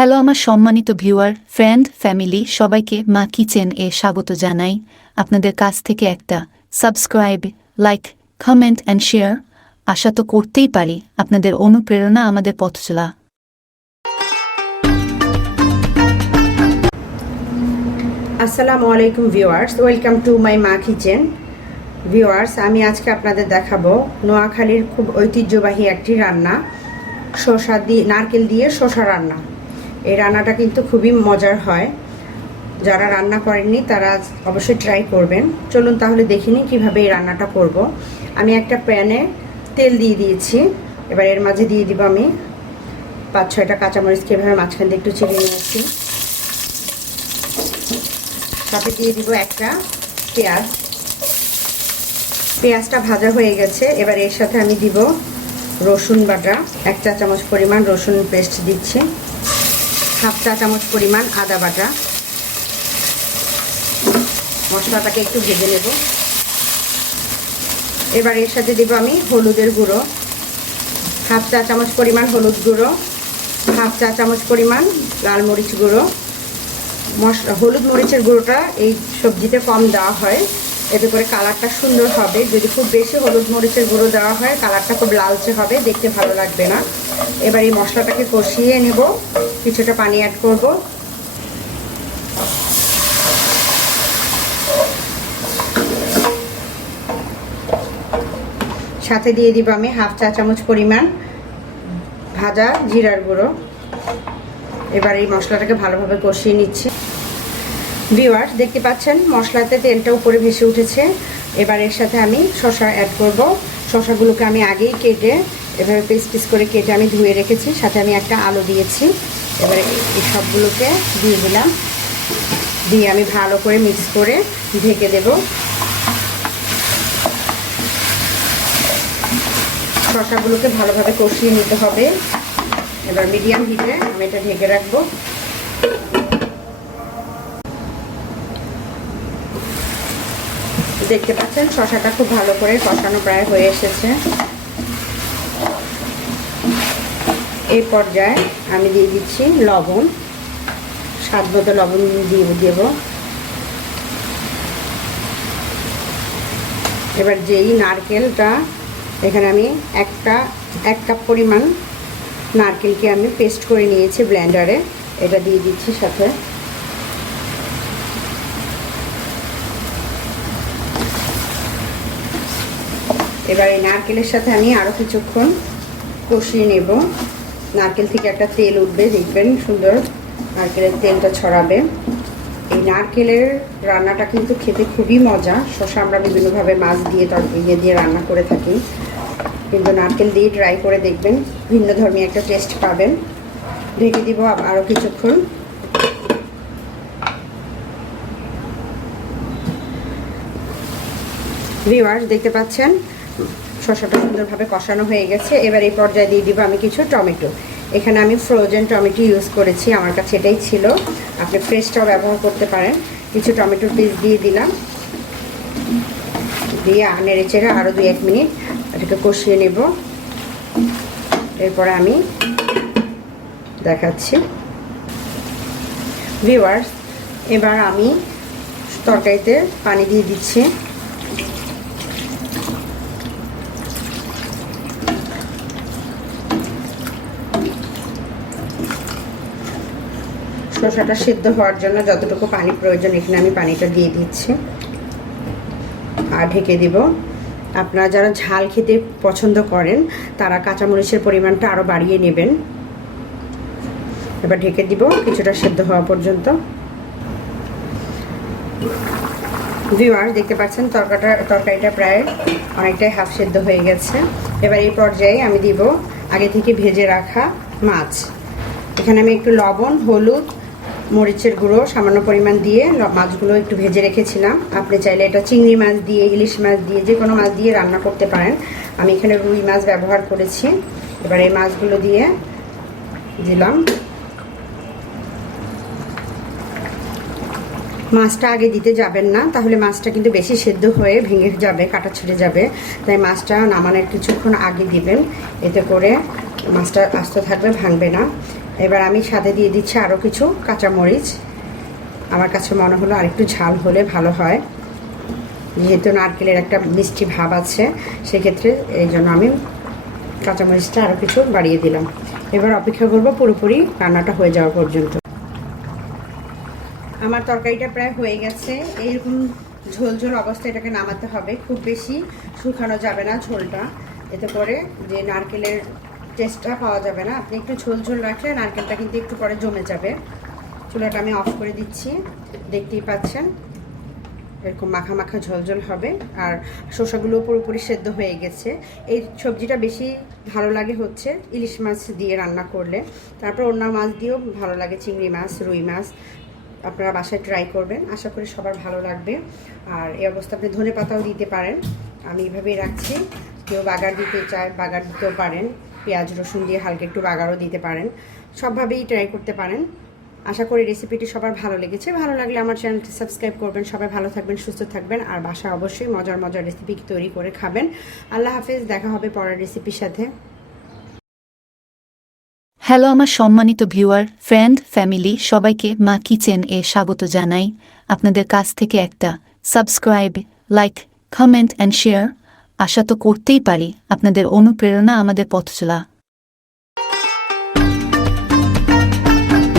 Hello আমার সম্মানিত viewer, friend, family সবাইকে মা কিচেন এ স্বাগত জানাই। আপনাদের কাছ থেকে একটা subscribe, like, comment and share আশা তো করতেই পারি। আপনাদের অনুপ্রেরণা আমাদের পথ চলা। আসসালামু আলাইকুম ভিউয়ার্স, ওয়েলকাম টু মাই মা কিচেন। ভিউয়ার্স, আমি আজকে আপনাদের দেখাবো নোয়াখালীর খুব ঐতিহ্যবাহী একটি রান্না, শসা দিয়ে নারকেল দিয়ে শসা রান্না। এই রান্নাটা কিন্তু খুবই মজার হয়। যারা রান্না করেননি তারা অবশ্যই ট্রাই করবেন। চলুন তাহলে দেখিনি কিভাবে এই রান্নাটা করব। আমি একটা প্যানে তেল দিয়ে দিয়েছি। এবার এর মাঝে দিয়ে দিব আমি 5-6টা কাঁচামরিচকে এভাবে মাঝখান দিয়ে একটু চিড়ে নিয়েছি। সাথে দিয়ে দিব একটা পেঁয়াজ। পেঁয়াজটা ভাজা হয়ে গেছে। এবার এর সাথে আমি দিব রসুন বাটা, 1 চা চামচ পরিমাণ রসুন পেস্ট দিচ্ছি, 1/2 চা চামচ পরিমাণ আদা বাটা। মশলাটাকে একটু ভেজে নেব। এবার এর সাথে দিব আমি হলুদের গুঁড়ো, 1/2 চা চামচ পরিমাণ হলুদ গুঁড়ো, 1/2 চা চামচ পরিমাণ লাল মরিচ গুঁড়ো। হলুদ মরিচের গুঁড়োটা এই সবজিতে কম দেওয়া হয়, এতে করে কালারটা সুন্দর হবে। যদি খুব বেশি হলুদ মরিচের গুঁড়ো দেওয়া হয় কালারটা খুব লালচে হবে, দেখতে ভালো লাগবে না। এবার এই মশলাটাকে কষিয়ে নেব, কিছুটা পানি অ্যাড করব। সাথে দিয়ে দিব আমি 1/2 চা চামচ পরিমাণ ভাজা জিরার গুঁড়ো। এবার এই মশলাটাকে ভালোভাবে কষিয়ে নিচ্ছি। ভিউয়ার্স, দেখতে পাচ্ছেন মশলাতে তেলটা উপরে ভেসে উঠেছে। এবার এর সাথে আমি শসা অ্যাড করব। শসাগুলোকে আমি আগেই কেটে এভাবে পিস পিস করে কেটে আমি ধুয়ে রেখেছি। সাথে আমি একটা আলু দিয়েছি। এবারে এই সবগুলোকে দিয়ে দিলাম, দিয়ে আমি ভালো করে মিক্স করে ঢেকে দেব। শসাগুলোকে ভালোভাবে কষিয়ে নিতে হবে। এবার মিডিয়াম হিটে আমি এটা ঢেকে রাখবো। দেখতে পাচ্ছেন শসাটা খুব ভালো করে কষানো প্রায় হয়ে এসেছে। এই পর্যায়ে আমি দিয়ে দিচ্ছি লবণ, স্বাদ মতো লবণ দিয়ে দেব। এবার যেই নারকেলটা, এখানে আমি এক কাপ পরিমাণ নারকেলকে আমি পেস্ট করে নিয়েছি ব্লেন্ডারে, এটা দিয়ে দিচ্ছি সাথে। এবার এই নারকেলের সাথে আমি আরও কিছুক্ষণ কষিয়ে নেব। নারকেল থেকে একটা তেল উঠবে, দেখবেন সুন্দর নারকেলের তেলটা ছড়াবে। এই নারকেলের রান্নাটা কিন্তু খেতে খুবই মজা। শসা আমরা বিভিন্নভাবে মাছ দিয়ে দিয়ে রান্না করে থাকি, কিন্তু নারকেল দিয়ে ট্রাই করে দেখবেন, ভিন্ন ধর্মী একটা টেস্ট পাবেন। ঢেকে দিব আরও কিছুক্ষণ। ভিউয়ার্স, দেখতে পাচ্ছেন শসাটা সুন্দরভাবে কষানো হয়ে গেছে। এবার এই পর্যায়ে দিয়ে দিব আমি কিছু টমেটো। এখানে আমি ফ্রোজেন টমেটো ইউজ করেছি, আমার কাছে এটাই ছিল, আপনি ফ্রেশটাও ব্যবহার করতে পারেন। কিছু টমেটোর পিস দিয়ে দিলাম, দিয়ে নেড়ে চেড়ে আরও 2-1 মিনিট এটাকে কষিয়ে নেব। এরপরে আমি দেখাচ্ছি। ভিউয়ার্স, এবার আমি তরকারিতে পানি দিয়ে দিচ্ছি। শসাটা সিদ্ধ হওয়ার জন্য যতটুকু পানি প্রয়োজন এখানে আমি পানিটা দিয়ে দিচ্ছি আর ঢেকে দিব। আপনারা যারা ঝাল খেতে পছন্দ করেন তারা কাঁচামরিচের পরিমাণটা আরও বাড়িয়ে নেবেন। এবার ঢেকে দিব কিছুটা সিদ্ধ হওয়া পর্যন্ত। ভিউয়ার্স, দেখতে পাচ্ছেন তরকারিটা প্রায় অনেকটাই হাফ সিদ্ধ হয়ে গেছে। এবার এই পর্যায়ে আমি দিব আগে থেকে ভেজে রাখা মাছ। এখানে আমি একটু লবণ, হলুদ, মরিচের গুঁড়ো সামান্য পরিমাণ দিয়ে মাছগুলো একটু ভেজে রেখেছিলাম। আপনি চাইলে এটা চিংড়ি মাছ দিয়ে, ইলিশ মাছ দিয়ে, যে কোনো মাছ দিয়ে রান্না করতে পারেন। আমি এখানে রুই মাছ ব্যবহার করেছি। এবার এই মাছগুলো দিয়ে দিলাম। মাছটা আগে দিতে যাবেন না, তাহলে মাছটা কিন্তু বেশি সেদ্ধ হয়ে ভেঙে যাবে, কাটা ছিঁড়ে যাবে। তাই মাছটা নামানোর কিছুক্ষণ আগে দিবেন, এতে করে মাছটা আস্ত থাকবে, ভাঙবে না। এবার আমি সাথে দিয়ে দিচ্ছি আরও কিছু কাঁচামরিচ। আমার কাছে মনে হলো আরেকটু ঝাল হলে ভালো হয়, যেহেতু নারকেলের একটা মিষ্টি ভাব আছে, সেক্ষেত্রে এই জন্য আমি কাঁচামরিচটা আরও কিছু বাড়িয়ে দিলাম। এবার অপেক্ষা করবো পুরোপুরি রান্নাটা হয়ে যাওয়া পর্যন্ত। আমার তরকারিটা প্রায় হয়ে গেছে। এইরকম ঝোল ঝোল অবস্থায় এটাকে নামাতে হবে, খুব বেশি শুকানো যাবে না ঝোলটা, এতে করে যে নারকেলের টেস্টটা পাওয়া যাবে না। আপনি একটু ঝোল ঝোল রাখলে নারকেলটা কিন্তু একটু পরে জমে যাবে। চুলাটা আমি অফ করে দিচ্ছি, দেখতেই পাচ্ছেন এরকম মাখা মাখা ঝোলঝোল হবে। আর শসাগুলো পুরোপুরি সেদ্ধ হয়ে গেছে। এই সবজিটা বেশি ভালো লাগে হচ্ছে ইলিশ মাছ দিয়ে রান্না করলে, তারপর অন্য মাছ দিয়েও ভালো লাগে, চিংড়ি মাছ, রুই মাছ। আপনারা বাসায় ট্রাই করবেন, আশা করি সবার ভালো লাগবে। আর এই অবস্থা আপনি ধনে পাতাও দিতে পারেন, আমি এইভাবেই রাখছি। কেউ বাগার দিতে চায় বাগার দিতেও পারেন, পেঁয়াজ রসুন দিয়ে হালকা একটু বাগারও দিতে পারেন, সবভাবেই ট্রাই করতে পারেন। আশা করি রেসিপিটি সবার ভালো লেগেছে। ভালো লাগলে আমার চ্যানেলটি সাবস্ক্রাইব করবেন। সবাই ভালো থাকবেন, সুস্থ থাকবেন, আর বাসায় অবশ্যই মজার মজার রেসিপি তৈরি করে খাবেন। আল্লাহ হাফেজ, দেখা হবে পরের রেসিপির সাথে। হ্যালো আমার সম্মানিত ভিউয়ার, ফ্রেন্ড, ফ্যামিলি সবাইকে মা কিচেন এ স্বাগত জানাই। আপনাদের কাছ থেকে একটা subscribe, like, comment and share আশা তো করতেই পারি। আপনাদের অনুপ্রেরণা আমাদের পথ চলা।